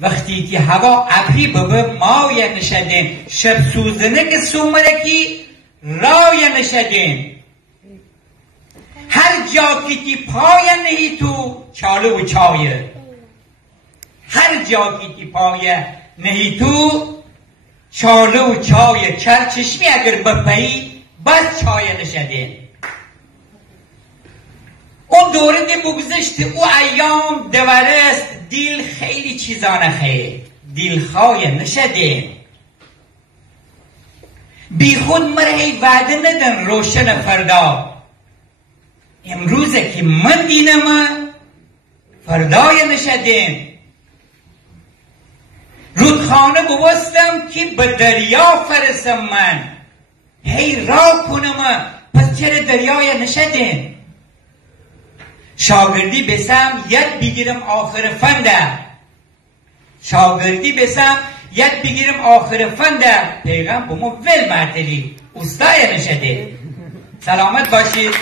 وقتی که هوا ابری ببه مای نشدین شب سوزنه که سومرکی رای نشدین هر جا که تی پای نهی تو چاله و چایه هر جا که تی پای نهی تو چاله و چایه چرچشمی اگر بپایی بس چایه نشدین اون دوره دی بگذشت او ایام دورست دیل خیلی چیزا نخیر دیل خواهی نشدین بی خود مرهی وعده ندن روشن فردا امروزه که من دینم فردای نشدین رودخانه بوستم که به دریا فرسم من هی را کنم پس چرا دریای نشدین شاگردی بسم ید بگیرم آخر فنده شاگردی بسم ید بگیرم آخر فنده پیغم بومو ول معتلی استای نشده سلامت باشید